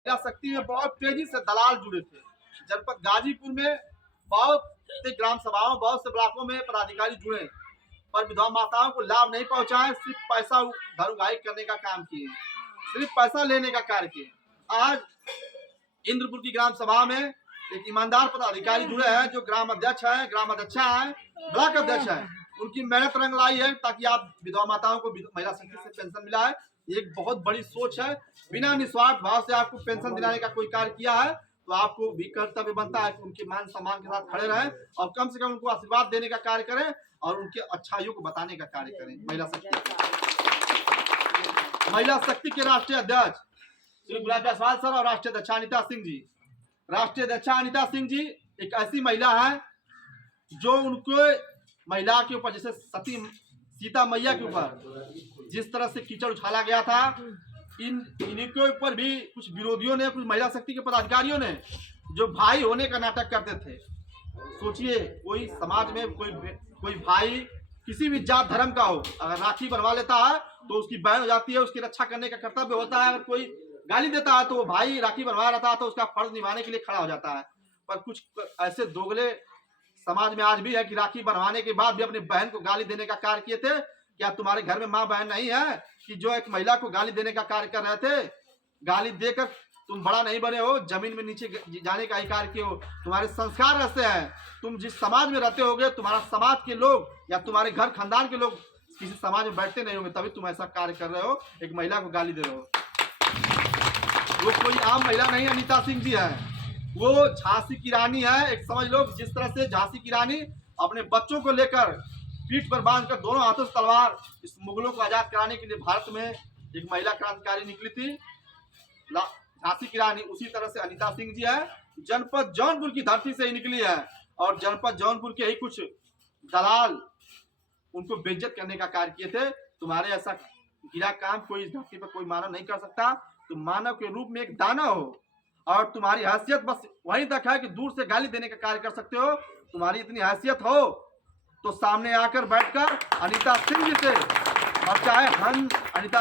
महिला शक्ति में बहुत तेजी से दलाल जुड़े थे। जनपद गाजीपुर में बहुत से ग्राम सभाओं, बहुत से ब्लॉकों में पदाधिकारी जुड़े, पर विधवा माताओं को लाभ नहीं पहुंचाए, सिर्फ पैसा धन उगाही करने का काम किए, सिर्फ पैसा लेने का कार्य किए। आज इंद्रपुर की ग्राम सभा में एक ईमानदार पदाधिकारी जुड़े हैं, जो ग्राम अध्यक्ष है, ग्राम अध्यक्षा है, ब्लॉक अध्यक्ष है। उनकी मेहनत रंग लाई है ताकि आप विधवा माताओं को महिला शक्ति से पेंशन मिला है। एक बहुत बड़ी सोच है। बिना निस्वार्थ भाव से आपको पेंशन दिलाने का कोई कार्य किया है तो आपको भी कर्तव्य बनता है कि उनके मान सम्मान के साथ खड़े रहें और कम से कम उनको आशीर्वाद देने का कार्य करें और उनके अच्छाइयों को बताने का कार्य करें। महिला शक्ति के राष्ट्रीय अध्यक्ष श्री गुलाब जायसवाल सर और राष्ट्रीय अध्यक्ष अनिता सिंह जी। राष्ट्रीय अध्यक्ष अनिता सिंह जी एक ऐसी महिला है जो उनको महिला के ऊपर, जैसे सती सीता मैया के ऊपर जिस तरह से कीचड़ उछाला गया था, इनके ऊपर भी कुछ विरोधियों ने, कुछ महिला शक्ति के पदाधिकारियों ने जो भाई होने का नाटक करते थे। सोचिए, कोई समाज में कोई भाई किसी भी जात धर्म का हो, अगर राखी बनवा लेता है तो उसकी बहन हो जाती है, उसकी रक्षा करने का कर्तव्य होता है। अगर कोई गाली देता है तो वो भाई राखी बनवा रहता है तो उसका फर्ज निभाने के लिए खड़ा हो जाता है। पर कुछ ऐसे दोगले समाज में आज भी है कि राखी बनवाने के बाद भी अपनी बहन को गाली देने का कार्य किए थे। क्या तुम्हारे घर में माँ बहन नहीं है कि जो एक महिला को गाली देने का कार्य कर रहे थे? गाली देकर तुम बड़ा नहीं बने हो, जमीन में नीचे जाने का ही कार्य किए हो। तुम्हारे संस्कार ऐसे हैं, तुम जिस समाज में रहते होगे, तुम्हारा समाज के लोग या तुम्हारे घर खानदान के लोग किसी समाज में बैठते नहीं होंगे, तभी तुम ऐसा कार्य कर रहे हो, एक महिला को गाली दे रहे हो। वो कोई आम महिला नहीं अनिता सिंह जी है, वो झांसी की रानी है। एक समझ लो, जिस तरह से झांसी की रानी अपने बच्चों को लेकर पीठ पर बांधकर दोनों हाथों से तलवार इस मुगलों को आजाद कराने के लिए भारत में एक महिला क्रांतिकारी निकली थी, झांसी की रानी, उसी तरह से अनिता सिंह जी है। जनपद जौनपुर की धरती से ही निकली है और जनपद जौनपुर के ही कुछ दलाल उनको बेइज्जत करने का कार्य किए थे। तुम्हारे ऐसा गिरा काम कोई इस धरती पर कोई मानव नहीं कर सकता। तुम मानव के रूप में एक दाना हो और तुम्हारी हैसियत बस वहीं तक है कि दूर से गाली देने का कार्य कर सकते हो। तुम्हारी इतनी हैसियत हो तो सामने आकर बैठकर अनिता सिंह जी से, और चाहे हम अनिता